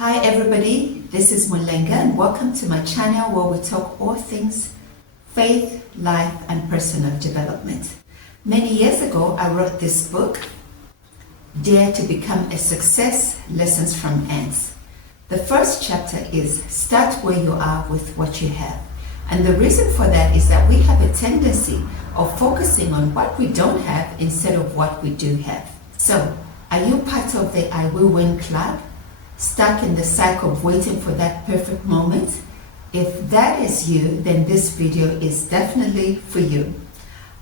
Hi everybody, this is Mulenga and welcome to my channel where we talk all things faith, life and personal development. Many years ago I wrote this book, Dare to Become a Success, Lessons from Ants. The first chapter is start where you are with what you have. And the reason for that is that we have a tendency of focusing on what we don't have instead of what we do have. So, are you part of the I Will Win Club? Stuck in the cycle of waiting for that perfect moment? If that is you, then this video is definitely for you.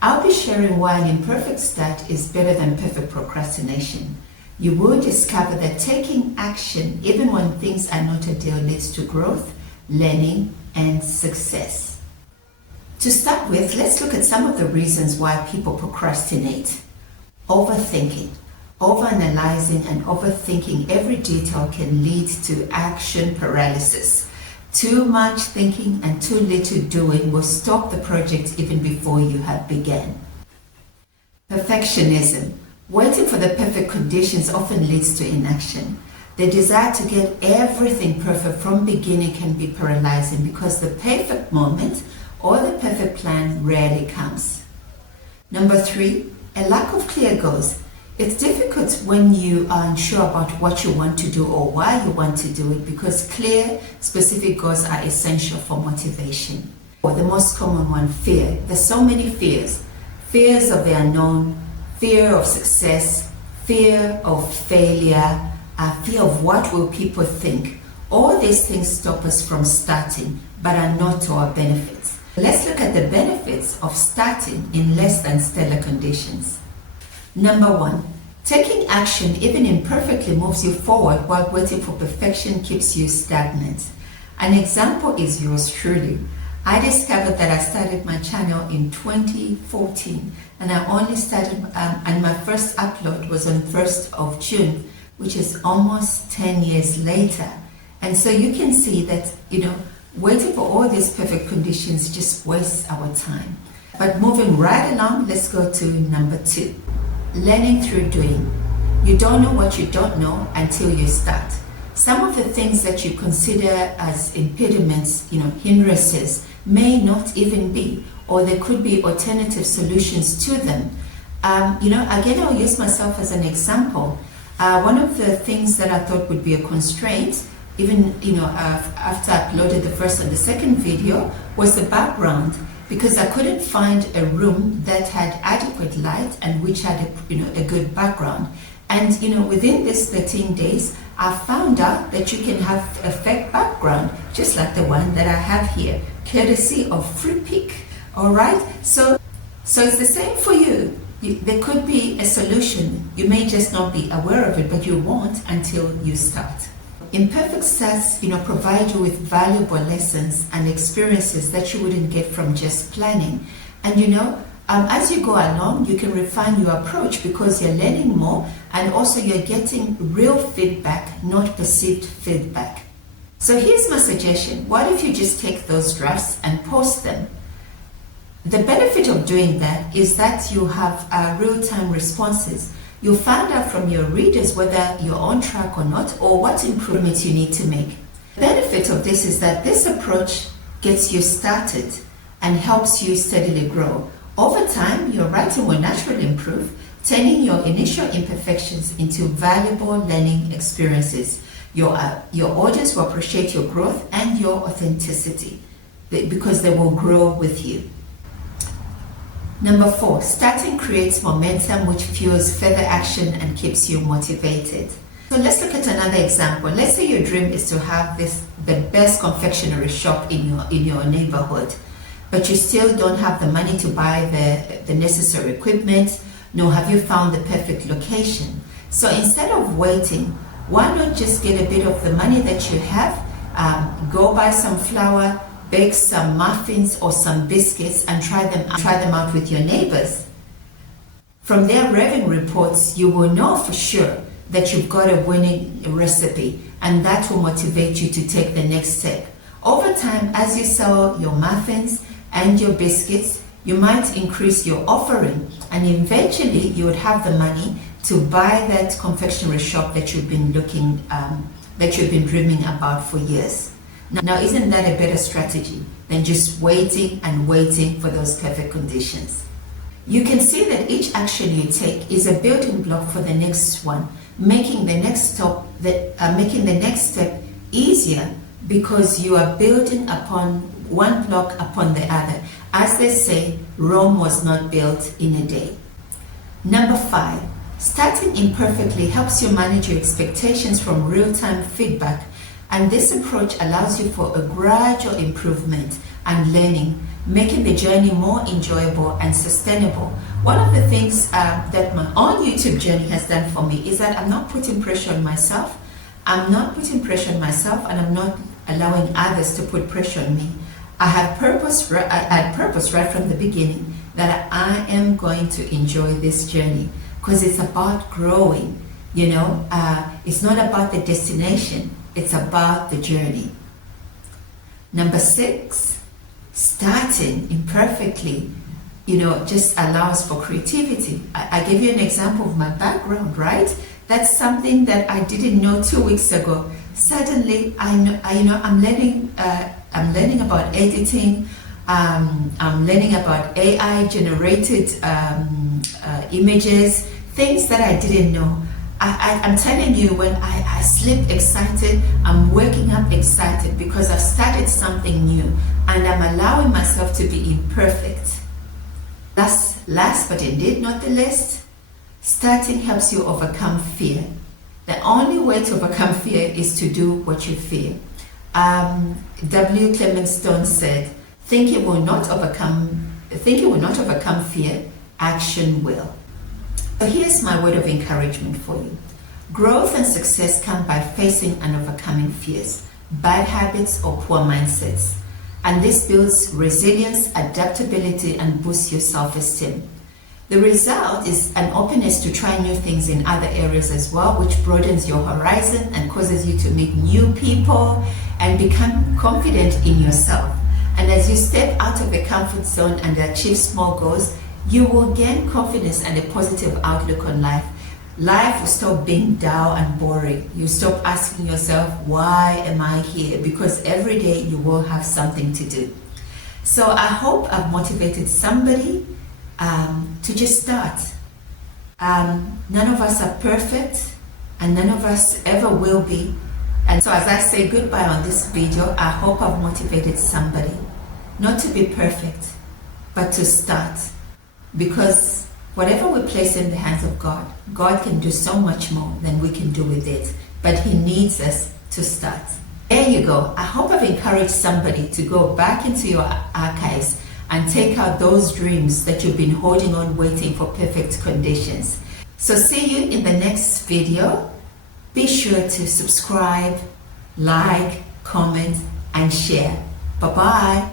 I'll be sharing why an imperfect start is better than perfect procrastination. You will discover that taking action, even when things are not ideal, leads to growth, learning, and success. To start with, let's look at some of the reasons why people procrastinate. Overthinking. Overanalyzing and overthinking every detail can lead to action paralysis. Too much thinking and too little doing will stop the project even before you have begun. Perfectionism. Waiting for the perfect conditions often leads to inaction. The desire to get everything perfect from beginning can be paralyzing because the perfect moment or the perfect plan rarely comes. Number 3, a lack of clear goals. It's difficult when you are unsure about what you want to do or why you want to do it because clear, specific goals are essential for motivation. Or the most common one, fear. There's so many fears. Fears of the unknown, fear of success, fear of failure, fear of what will people think. All these things stop us from starting but are not to our benefits. Let's look at the benefits of starting in less than stellar conditions. Number 1, taking action even imperfectly moves you forward while waiting for perfection keeps you stagnant. An example is yours truly. I discovered that I started my channel in 2014 and I only started and my first upload was on 1st of June, which is almost 10 years later. And so you can see that, waiting for all these perfect conditions just wastes our time. But moving right along, let's go to number 2. Learning through doing. You don't know what you don't know until you start. Some of the things that you consider as impediments, hindrances, may not even be, or there could be alternative solutions to them. Again, I'll use myself as an example. One of the things that I thought would be a constraint, even after I uploaded the first and the second video, was the background. Because I couldn't find a room that had adequate light and which had a good background. And within these 13 days, I found out that you can have a fake background, just like the one that I have here, courtesy of Free Pick. All right, so it's the same for you. There could be a solution. You may just not be aware of it, but you won't until you start. Imperfect starts, provide you with valuable lessons and experiences that you wouldn't get from just planning. And as you go along, you can refine your approach because you're learning more and also you're getting real feedback, not perceived feedback. So here's my suggestion. What if you just take those drafts and post them? The benefit of doing that is that you have real-time responses. You'll find out from your readers whether you're on track or not or what improvements you need to make. The benefit of this is that this approach gets you started and helps you steadily grow. Over time, your writing will naturally improve, turning your initial imperfections into valuable learning experiences. Your audience will appreciate your growth and your authenticity because they will grow with you. Number 4, starting creates momentum which fuels further action and keeps you motivated. So let's look at another example. Let's say your dream is to have the best confectionery shop in your neighborhood, but you still don't have the money to buy the necessary equipment, nor have you found the perfect location. So instead of waiting, why not just get a bit of the money that you have, go buy some flour, bake some muffins or some biscuits and try them out with your neighbors. From their revenue reports, you will know for sure that you've got a winning recipe and that will motivate you to take the next step. Over time, as you sell your muffins and your biscuits, you might increase your offering and eventually you would have the money to buy that confectionery shop that you've been looking that you've been dreaming about for years. Now, isn't that a better strategy than just waiting and waiting for those perfect conditions? You can see that each action you take is a building block for the next one, making the next step easier because you are building upon one block upon the other. As they say, Rome was not built in a day. Number 5, starting imperfectly helps you manage your expectations from real-time feedback, and this approach allows you for a gradual improvement and learning, making the journey more enjoyable and sustainable. One of the things that my own YouTube journey has done for me is that I'm not putting pressure on myself. And I'm not allowing others to put pressure on me. I had purpose right from the beginning that I am going to enjoy this journey because it's about growing. It's not about the destination, it's about the journey. Number 6, starting imperfectly, just allows for creativity. I gave you an example of my background, right? That's something that I didn't know 2 weeks ago. Suddenly, I'm learning about editing. I'm learning about AI-generated images, things that I didn't know. I'm telling you, when I sleep excited, I'm waking up excited because I've started something new and I'm allowing myself to be imperfect. Last but indeed not the least, starting helps you overcome fear. The only way to overcome fear is to do what you fear. W. Clement Stone said, thinking will not overcome fear, action will. So here's my word of encouragement for you. Growth and success come by facing and overcoming fears, bad habits or poor mindsets. And this builds resilience, adaptability, and boosts your self-esteem. The result is an openness to try new things in other areas as well, which broadens your horizon and causes you to meet new people and become confident in yourself. And as you step out of the comfort zone and achieve small goals, you will gain confidence and a positive outlook on life. Life will stop being dull and boring. You stop asking yourself, why am I here? Because every day you will have something to do. So I hope I've motivated somebody to just start. None of us are perfect and none of us ever will be. And so as I say goodbye on this video, I hope I've motivated somebody not to be perfect, but to start. Because whatever we place in the hands of God, God can do so much more than we can do with it. But He needs us to start. There you go. I hope I've encouraged somebody to go back into your archives and take out those dreams that you've been holding on, waiting for perfect conditions. So see you in the next video. Be sure to subscribe, like, comment, and share. Bye-bye.